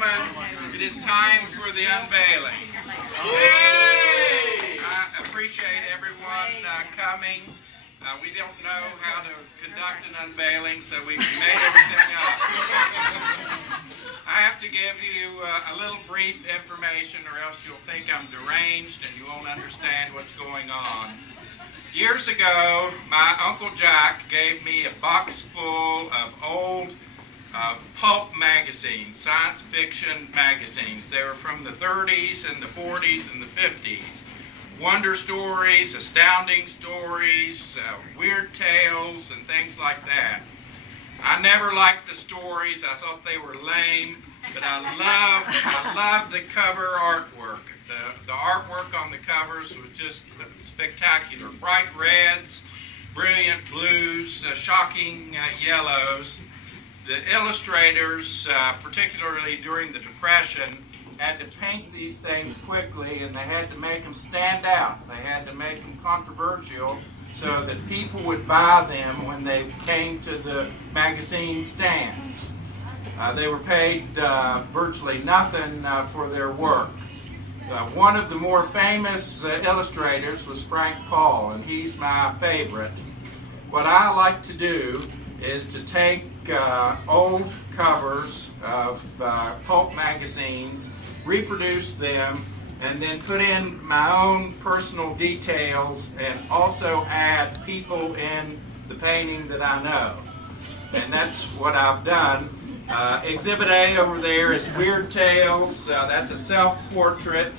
gentlemen, it is time for the unveiling. I appreciate everyone coming. We don't know how to conduct an unveiling, so we made everything up. I have to give you a little brief information, or else you'll think I'm deranged and you won't understand what's going on. Years ago, my Uncle Jack gave me a box full of old pulp magazines, science fiction magazines. They were from the 30s and the 40s and the 50s. Wonder stories, astounding stories, weird tales, and things like that. I never liked the stories. I thought they were lame, but I loved the cover artwork. The artwork on the covers was just spectacular. Bright reds, brilliant blues, shocking yellows. The illustrators, particularly during the Depression, had to paint these things quickly, and they had to make them stand out. They had to make them controversial so that people would buy them when they came to the magazine stands. They were paid virtually nothing for their work. One of the more famous illustrators was Frank Paul, and he's my favorite. What I like to do is to take old covers of pulp magazines, reproduce them, and then put in my own personal details and also add people in the painting that I know. And that's what I've done. Exhibit A over there is Weird Tales. That's a self-portrait.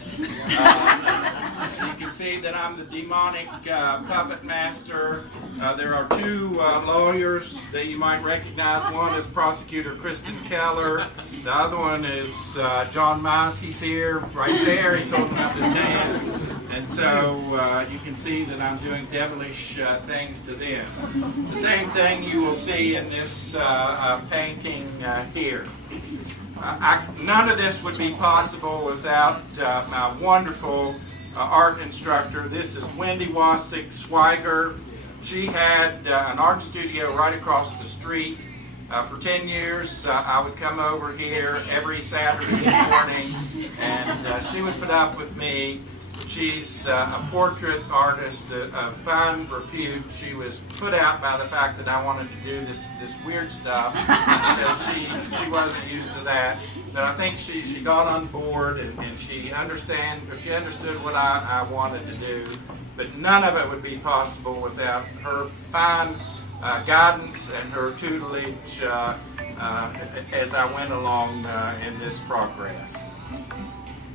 You can see that I'm the demonic puppet master. There are two lawyers that you might recognize. One is Prosecutor Kristen Keller. The other one is John Mice. He's here, right there. He's holding up his hand. And so you can see that I'm doing devilish things to them. The same thing you will see in this painting here. None of this would be possible without my wonderful art instructor. This is Wendy Wasick Swiger. She had an art studio right across the street. For 10 years, I would come over here every Saturday morning, and she would put up with me. She's a portrait artist of fine repute. She was put out by the fact that I wanted to do this weird stuff because she wasn't used to that. But I think she got on board and she understood what I wanted to do. But none of it would be possible without her fine guidance and her tutelage as I went along in this progress.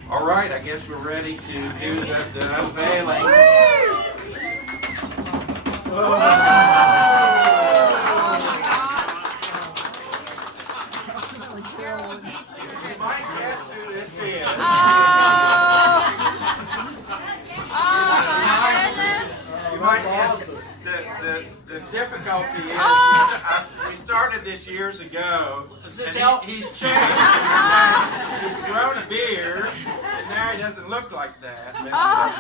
All right, I guess we're ready to do the unveiling. You might guess who this is. You might guess. The difficulty is we started this years ago. Does this help? He's changed. He's grown a beard, and now he doesn't look like that. Now, I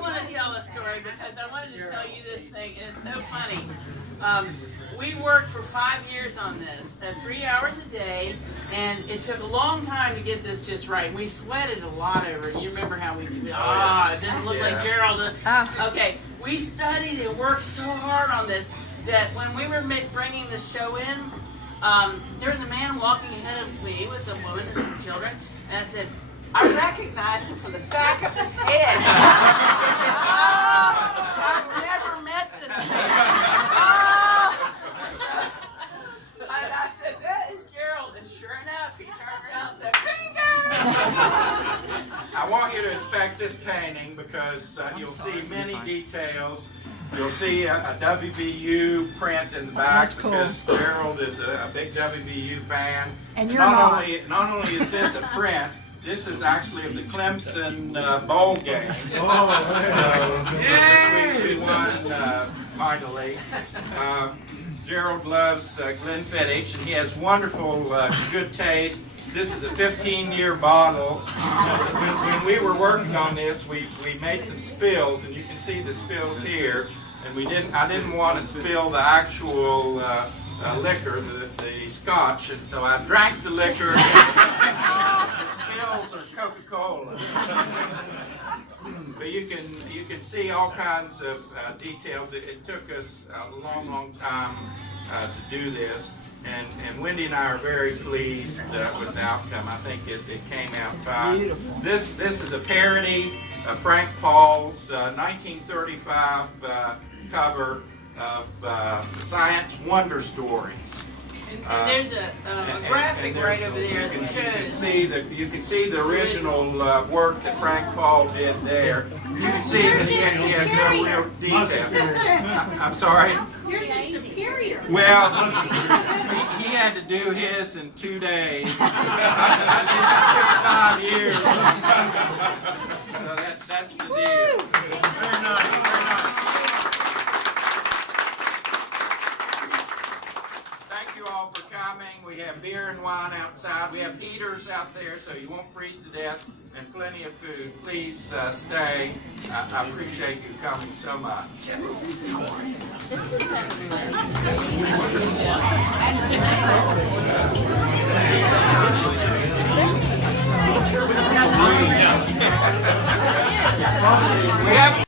want to tell a story because I wanted to tell you this thing, and it's so funny. We worked for 5 years on this, 3 hours a day, and it took a long time to get this just right. We sweated a lot over it. You remember how we did it? It didn't look like Gerald. Okay, we studied and worked so hard on this that when we were bringing the show in, there was a man walking ahead of me with a woman and some children, and I said, I recognized him from the back of his head. I've never met this man. And I said, that is Gerald. And sure enough, he turned around and said, bingo! I want you to inspect this painting because you'll see many details. You'll see a WVU print in the back because Gerald is a big WVU fan. And you're not only is this a print, this is actually of the Clemson bowl game. So we won mightily. Gerald loves Glenfiddich, and he has wonderful good taste. This is a 15-year bottle. When we were working on this, we made some spills, and you can see the spills here. And I didn't want to spill the actual liquor, the scotch, and so I drank the liquor. The spills are Coca-Cola. But you can see all kinds of details. It took us a long time to do this, and Wendy and I are very pleased with the outcome. I think it came out fine. Beautiful. This is a parody of Frank Paul's 1935 cover of Science Wonder Stories. And there's a graphic right over there that you can shows. you can see the original work that Frank Paul did there. You can see that he has no real detail. I'm sorry. Yours is superior. Well, he had to do his in 2 days. I did 5 years. So that's the deal. Very nice. Very nice. Thank you all for coming. We have beer and wine outside. We have heaters out there so you won't freeze to death, and plenty of food. Please stay. I appreciate you coming so much. This is